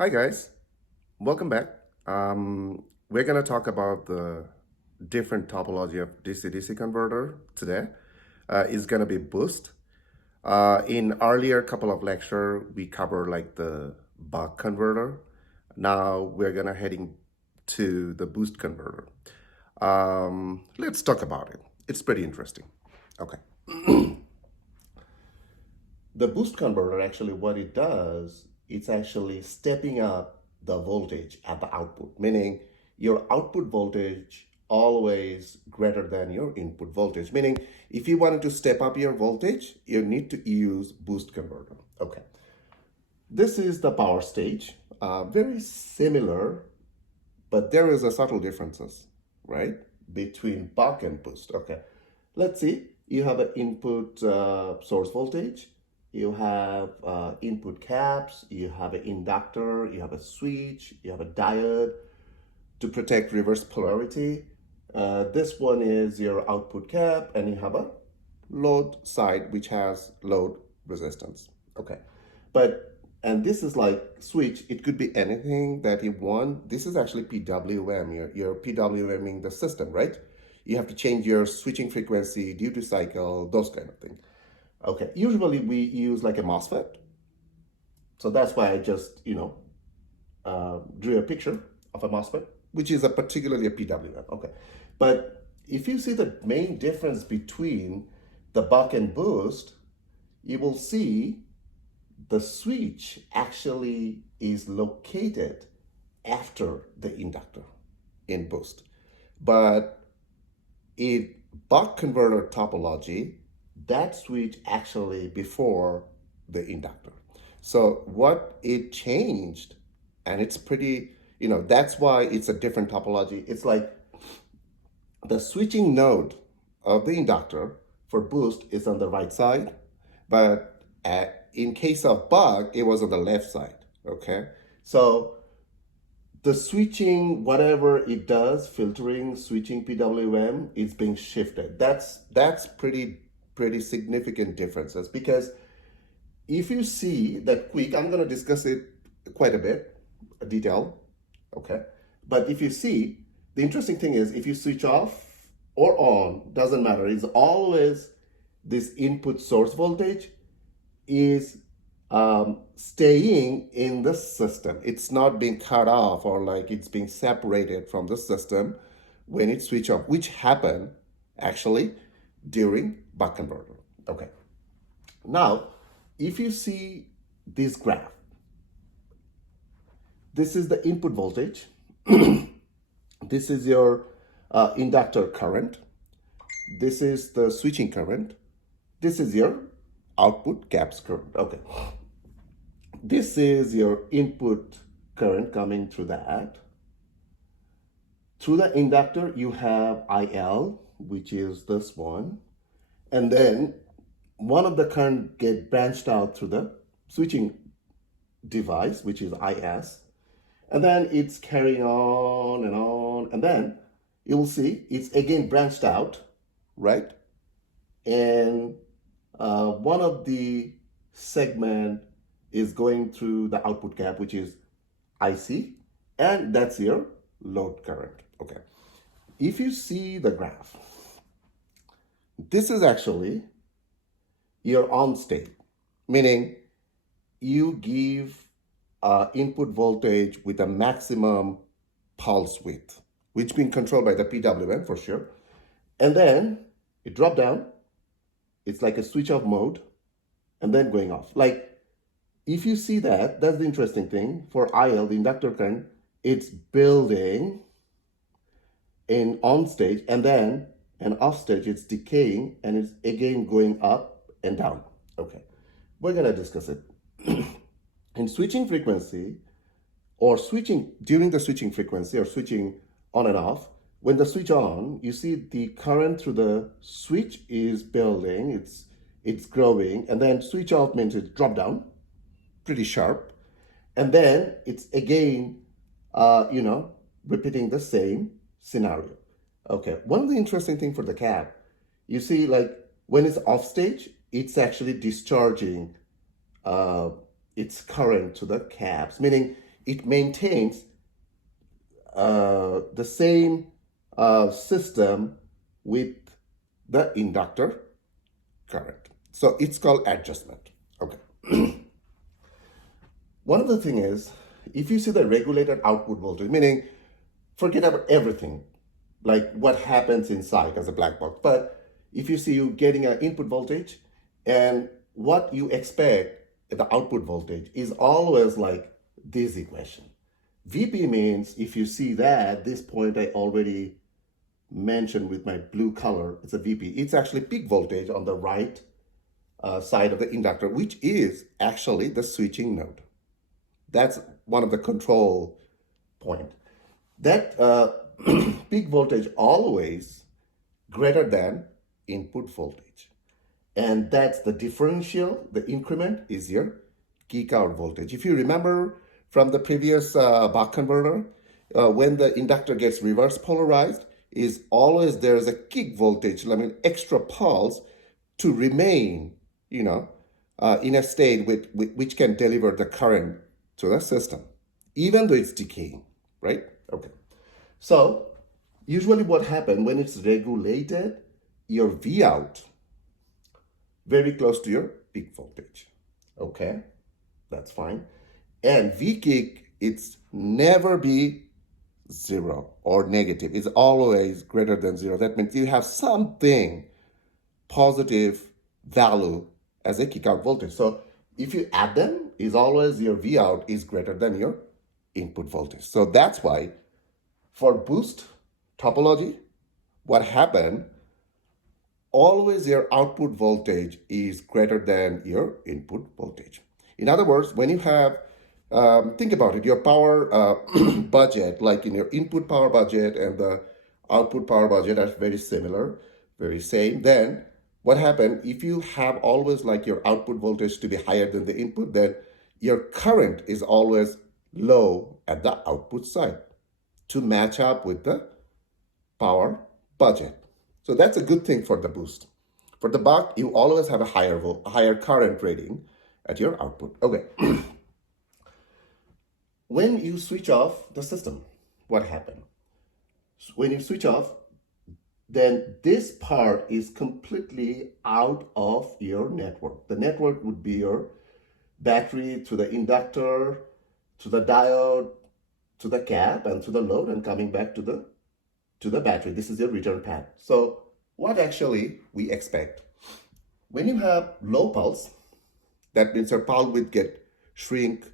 Hi guys, welcome back. We're gonna talk about the different topology of DC-DC converter today. Is gonna be boost. In earlier couple of lecture, we covered like the buck converter. Now we're gonna heading to the boost converter. Let's talk about it. It's pretty interesting. Okay. The boost converter actually what it does, it's actually stepping up the voltage at the output, meaning your output voltage always greater than your input voltage. Meaning if you wanted to step up your voltage, you need to use boost converter. Okay. This is the power stage. Very similar, but there is a subtle differences, right? Between buck and boost. Okay. Let's see. You have an input source voltage, you have input caps, you have an inductor, you have a switch, you have a diode to protect reverse polarity. This one is your output cap, and you have a load side which has load resistance. Okay, and this is like switch. It could be anything that you want. This is actually PWM. You're PWMing the system, right? You have to change your switching frequency, duty cycle, those kind of things. Okay, usually we use like a MOSFET. So that's why I just, drew a picture of a MOSFET, which is particularly a PWM. Okay, but if you see the main difference between the buck and boost, you will see the switch actually is located after the inductor in boost. But in buck converter topology, that switch actually before the inductor. So what it changed, and it's pretty, that's why it's a different topology. It's like the switching node of the inductor for boost is on the right side, but in case of buck, it was on the left side, okay? So the switching, whatever it does, filtering, switching PWM, is being shifted. That's pretty significant differences, because if you see that quick, I'm going to discuss it quite a bit, detail, okay? But if you see, the interesting thing is if you switch off or on, doesn't matter, it's always this input source voltage is staying in the system. It's not being cut off or like it's being separated from the system when it switch off, which happened actually during buck converter. Okay. Now, if you see this graph, this is the input voltage. This is your inductor current. This is the switching current. This is your output caps current. Okay. This is your input current coming through that. Through the inductor, you have IL, which is this one. And then one of the current get branched out through the switching device, which is IS. And then it's carrying on and on. And then you'll see it's again branched out, right? And one of the segment is going through the output cap, which is IC, and that's your load current. Okay. If you see the graph, this is actually your on state, meaning you give input voltage with a maximum pulse width, which being controlled by the PWM for sure. And then it drop down. It's like a switch off mode, and then going off. Like if you see that, that's the interesting thing. For IL, the inductor current, it's building in on stage, and then an off stage, it's decaying, and it's again going up and down. Okay, we're gonna discuss it. In switching frequency, or switching during the switching frequency, or switching on and off, when the switch on, you see the current through the switch is building, it's growing, and then switch off means it drop down, pretty sharp, and then it's again, repeating the same scenario. Okay, one of the interesting thing for the cap, you see, like when it's off stage, it's actually discharging its current to the caps, meaning it maintains the same system with the inductor current. So it's called adjustment. Okay. One of the thing is, if you see the regulated output voltage, meaning forget about everything, like what happens inside as a black box. But if you see you getting an input voltage and what you expect the output voltage is always like this equation. VP means if you see that, this point I already mentioned with my blue color, it's a VP. It's actually peak voltage on the right side of the inductor, which is actually the switching node. That's one of the control point. That peak voltage always greater than input voltage. And that's the differential, the increment is your kick out voltage. If you remember from the previous buck converter, when the inductor gets reverse polarized, is always there's a kick voltage, I mean extra pulse to remain, in a state which can deliver the current to the system, even though it's decaying, right? Okay. So usually what happens when it's regulated, your V out very close to your peak voltage. Okay, that's fine. And V kick, it's never be zero or negative. It's always greater than zero. That means you have something positive value as a kick out voltage. So if you add them, is always your V out is greater than your input voltage. So that's why for boost topology, what happened, always your output voltage is greater than your input voltage. In other words, when you have, think about it, your power budget, like in your input power budget and the output power budget are very similar, very same. Then what happened, if you have always like your output voltage to be higher than the input, then your current is always low at the output side to match up with the power budget. So that's a good thing for the boost. For the buck, you always have a higher current rating at your output. Okay. When you switch off the system, what happened? When you switch off, then this part is completely out of your network. The network would be your battery to the inductor, to the diode, to the cap, and to the load, and coming back to the battery. This is your return path. So what actually we expect? When you have low pulse, that means your pulse will get shrunk,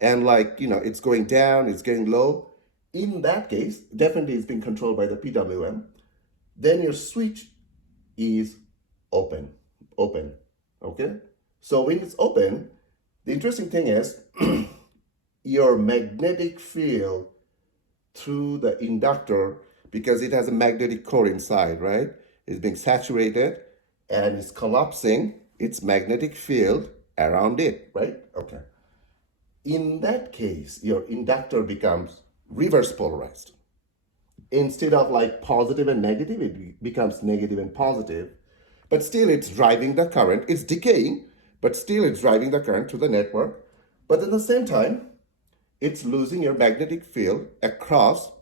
and it's going down, it's getting low. In that case, definitely it's being controlled by the PWM. Then your switch is open, okay? So when it's open, the interesting thing is your magnetic field through the inductor, because it has a magnetic core inside, right? It's being saturated and it's collapsing its magnetic field around it, right? Okay. In that case, your inductor becomes reverse polarized. Instead of like positive and negative, it becomes negative and positive. But still it's driving the current. It's decaying, but still it's driving the current to the network. But at the same time, it's losing your magnetic field across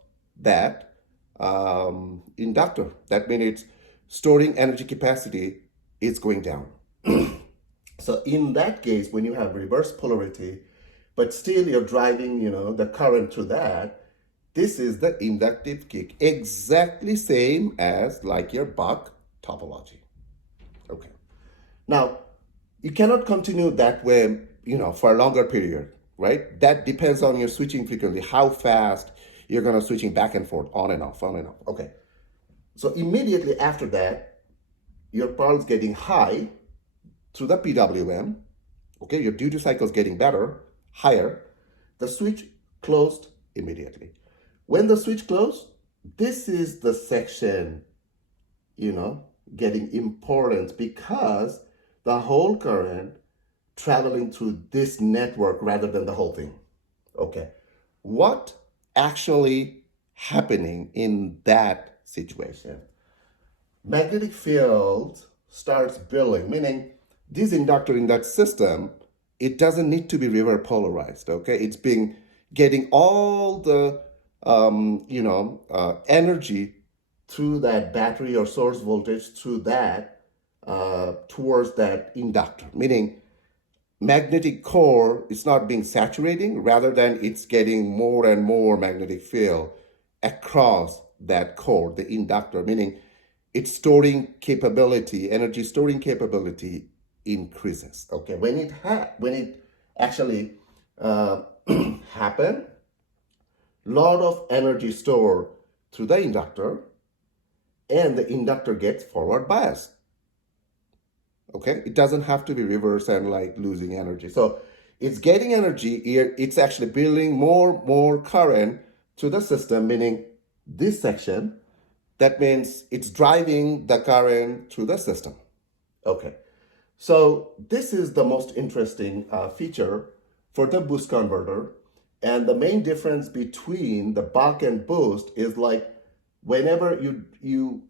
that inductor. That means it's storing energy capacity is going down. So in that case, when you have reverse polarity, but still you're driving, the current to that, this is the inductive kick, exactly same as like your buck topology. Okay. Now, you cannot continue that way, for a longer period, right? That depends on your switching frequency, how fast you're going to switching back and forth, on and off, on and off. Okay. So immediately after that, your pulse getting high through the PWM, okay? Your duty cycle is getting better, higher. The switch closed immediately. When the switch closed, this is the section, getting important because the whole current traveling through this network rather than the whole thing. Okay. What actually happening in that situation? Magnetic field starts building, meaning this inductor in that system it doesn't need to be reverse polarized. Okay, it's being getting all the energy through that battery or source voltage through that towards that inductor, meaning magnetic core is not being saturating, rather than it's getting more and more magnetic field across that core, the inductor, meaning its storing capability, energy storing capability increases. Okay, when it actually happen, lot of energy stored through the inductor, and the inductor gets forward biased. Okay, it doesn't have to be reverse and like losing energy. So it's getting energy here. It's actually building more current to the system, meaning this section. That means it's driving the current through the system. Okay, so this is the most interesting feature for the boost converter. And the main difference between the buck and boost is like whenever you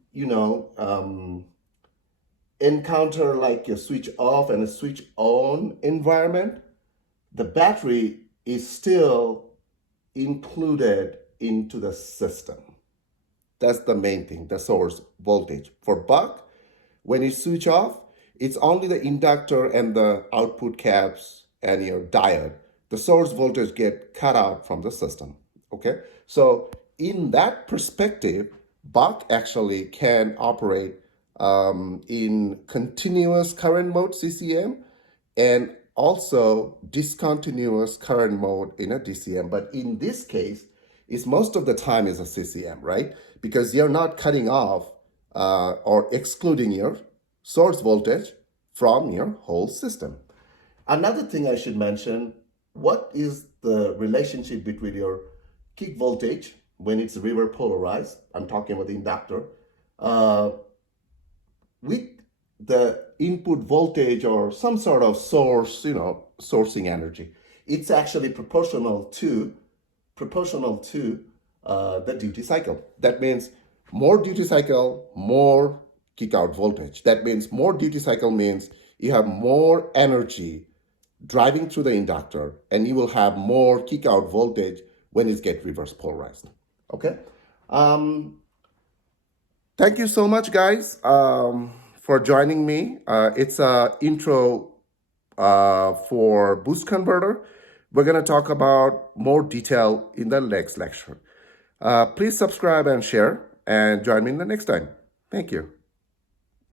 encounter like a switch off and a switch on environment, the battery is still included into the system. That's the main thing, the source voltage. For buck, when you switch off, it's only the inductor and the output caps and your diode. The source voltage get cut out from the system. Okay, so in that perspective, buck actually can operate in continuous current mode CCM and also discontinuous current mode in a DCM. But in this case, is most of the time is a CCM, right? Because you're not cutting off or excluding your source voltage from your whole system. Another thing I should mention, what is the relationship between your kick voltage when it's reverse polarized, I'm talking about the inductor, with the input voltage or some sort of source, sourcing energy. It's actually proportional to the duty cycle. That means more duty cycle, more kick out voltage. That means more duty cycle means you have more energy driving through the inductor, and you will have more kick out voltage when it gets reverse polarized. Okay. Thank you so much, guys, for joining me. It's an intro for boost converter. We're going to talk about more detail in the next lecture. Please subscribe and share, and join me in the next time. Thank you.